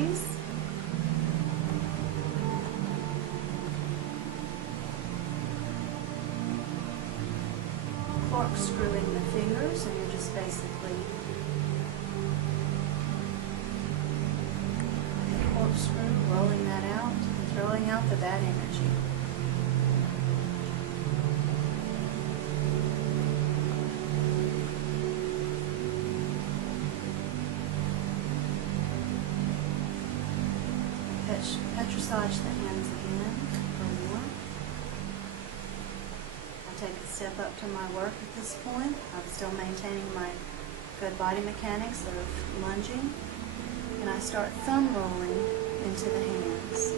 energies. Corkscrewing the fingers, and you're just basically corkscrew, rolling that out and throwing out the bad energy. Petrissage the hands again for more. I take a step up to my work at this point. I'm still maintaining my good body mechanics of lunging, and I start thumb rolling into the hands.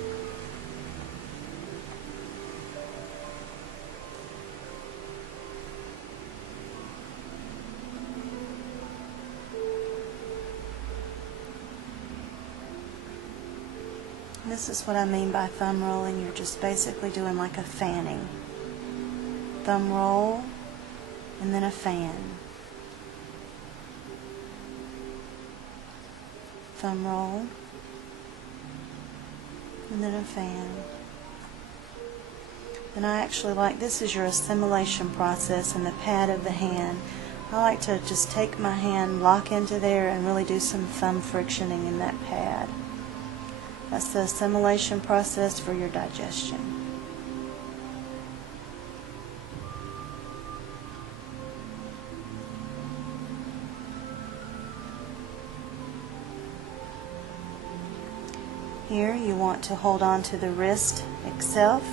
This is what I mean by thumb rolling. You're just basically doing like a fanning. Thumb roll and then a fan. Thumb roll and then a fan. And I actually like, this is your assimilation process in the pad of the hand. I like to just take my hand, lock into there, and really do some thumb frictioning in that pad. That's the assimilation process for your digestion. Here you want to hold on to the wrist itself,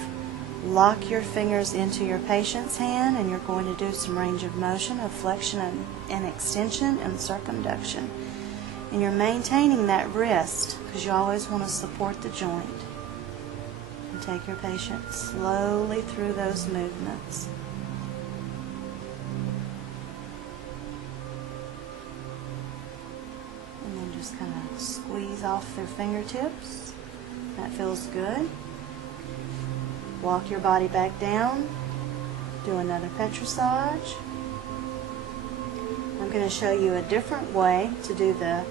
lock your fingers into your patient's hand, and you're going to do some range of motion of flexion and extension and circumduction. And you're maintaining that wrist because you always want to support the joint. And take your patient slowly through those movements. And then just kind of squeeze off their fingertips. That feels good. Walk your body back down. Do another petrissage. I'm going to show you a different way to do the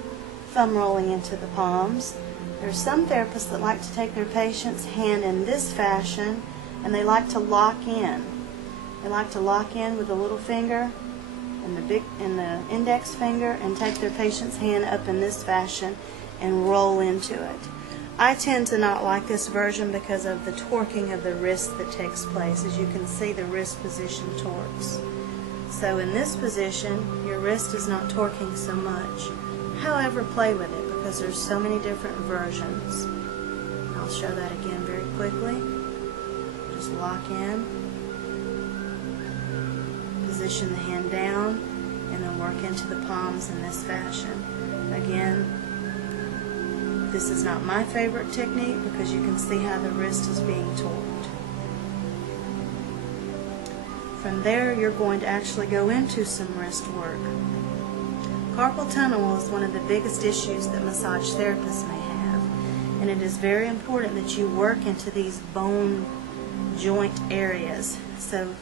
thumb rolling into the palms. There's some therapists that like to take their patient's hand in this fashion, and they like to lock in. They like to lock in with the little finger and the index finger, and take their patient's hand up in this fashion and roll into it. I tend to not like this version because of the torquing of the wrist that takes place. As you can see, the wrist position torques. So in this position, your wrist is not torquing so much. However, play with it because there's so many different versions. I'll show that again very quickly. Just lock in, position the hand down, and then work into the palms in this fashion. Again, this is not my favorite technique because you can see how the wrist is being torqued. From there, you're going to actually go into some wrist work. Carpal tunnel is one of the biggest issues that massage therapists may have, and it is very important that you work into these bone joint areas. So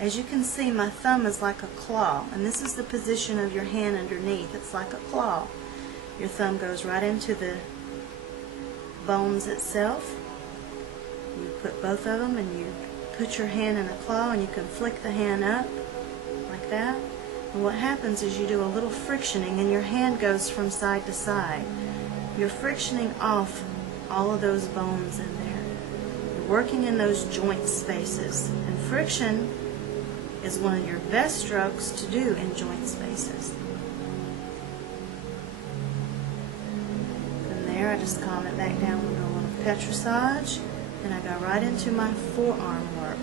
as you can see, my thumb is like a claw, and this is the position of your hand underneath. It's like a claw. Your thumb goes right into the bones itself. You put both of them and you put your hand in a claw, and you can flick the hand up like that. And what happens is you do a little frictioning, and your hand goes from side to side. You're frictioning off all of those bones in there. You're working in those joint spaces. And friction is one of your best strokes to do in joint spaces. From there, I just calm it back down with a little petrissage, and I go right into my forearm work.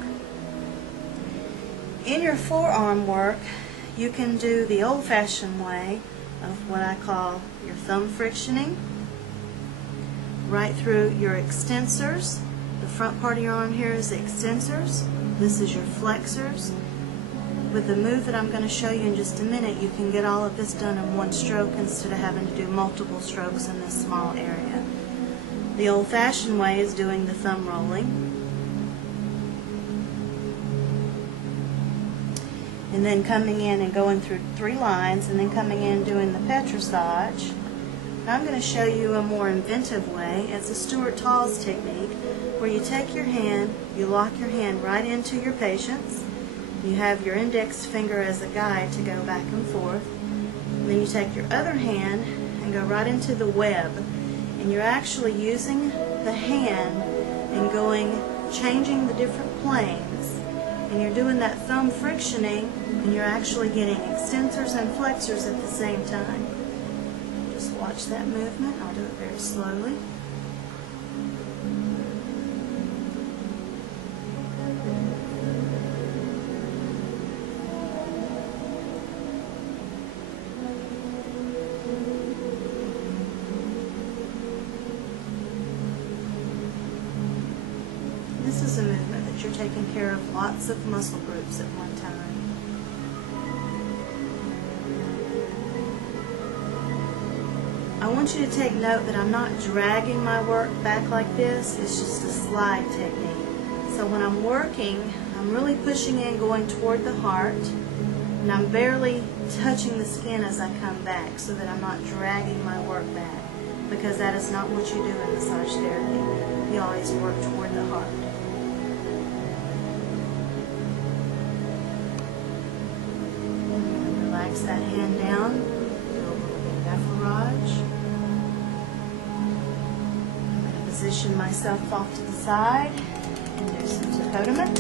In your forearm work, you can do the old-fashioned way of what I call your thumb frictioning, right through your extensors. The front part of your arm here is the extensors. This is your flexors. With the move that I'm going to show you in just a minute, you can get all of this done in one stroke instead of having to do multiple strokes in this small area. The old-fashioned way is doing the thumb rolling, and then coming in and going through 3 lines, and then coming in and doing the petrissage, Now I'm going to show you a more inventive way. It's a Stewart-Talls technique where you take your hand, you lock your hand right into your patient's. You have your index finger as a guide to go back and forth. And then you take your other hand and go right into the web. And you're actually using the hand and changing the different planes. And you're doing that thumb frictioning, and you're actually getting extensors and flexors at the same time. Just watch that movement. I'll do it very slowly. This is a movement that you're taking care of lots of muscle groups at one time. I want you to take note that I'm not dragging my work back like this. It's just a slide technique. So when I'm working, I'm really pushing in, going toward the heart, and I'm barely touching the skin as I come back so that I'm not dragging my work back, because that is not what you do in massage therapy. You always work toward the heart. Relax that hand down, do a little effleurage. I'm going to position myself off to the side and do some tapotement.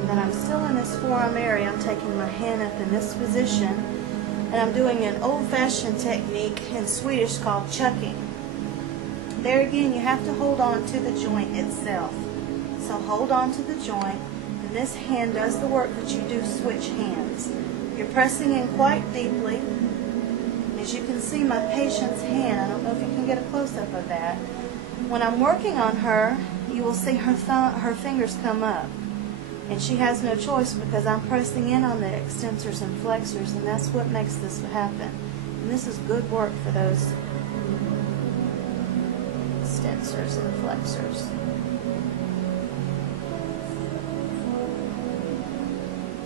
And then I'm still in this forearm area. I'm taking my hand up in this position, and I'm doing an old-fashioned technique in Swedish called chucking. There again, you have to hold on to the joint itself. So hold on to the joint, and this hand does the work, but you do switch hands. You're pressing in quite deeply. As you can see, my patient's hand, I don't know if you can get a close-up of that. When I'm working on her, you will see her fingers come up. And she has no choice because I'm pressing in on the extensors and flexors, and that's what makes this happen. And this is good work for those extensors and flexors.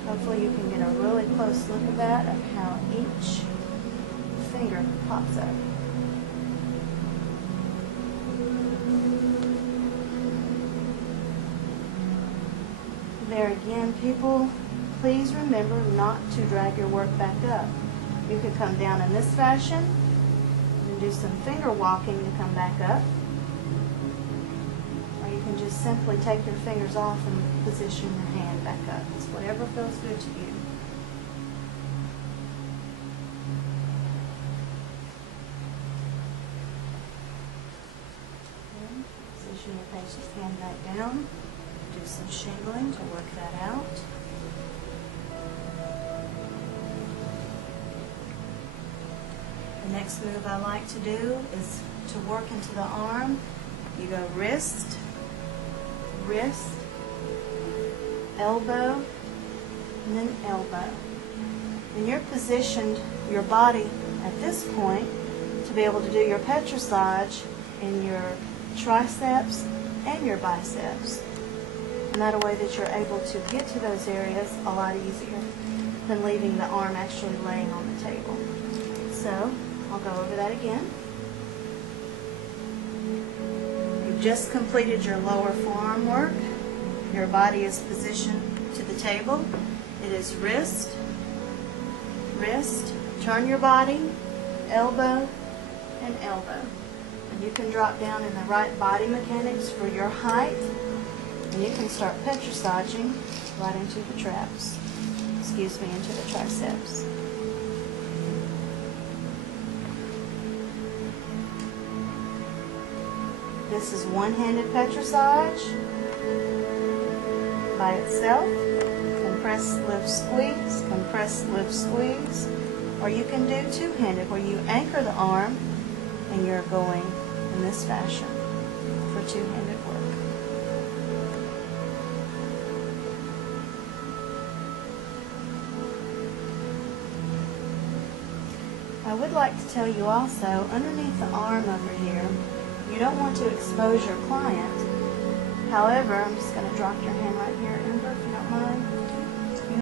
Hopefully you can get a really close look of that, of how each finger pops up. There again, people, please remember not to drag your work back up. You could come down in this fashion and do some finger walking to come back up. Or you can just simply take your fingers off and position your hand back up. It's whatever feels good to you. Okay. Position your patient's hand back down. Do some shingling to work that out. The next move I like to do is to work into the arm. You go wrist, wrist, elbow, and then elbow. And you're positioned your body at this point to be able to do your petrissage in your triceps and your biceps. And that a way that you're able to get to those areas a lot easier than leaving the arm actually laying on the table. So, I'll go over that again. You've just completed your lower forearm work. Your body is positioned to the table. It is wrist, wrist, turn your body, elbow, and elbow. And you can drop down in the right body mechanics for your height. And you can start petrissaging right into the traps. Excuse me, into the triceps. This is one-handed petrissage by itself. Compress, lift, squeeze, compress, lift, squeeze. Or you can do two-handed where you anchor the arm and you're going in this fashion for two-handed work. I would like to tell you also, underneath the arm over here, you don't want to expose your client. However, I'm just going to drop your hand right here and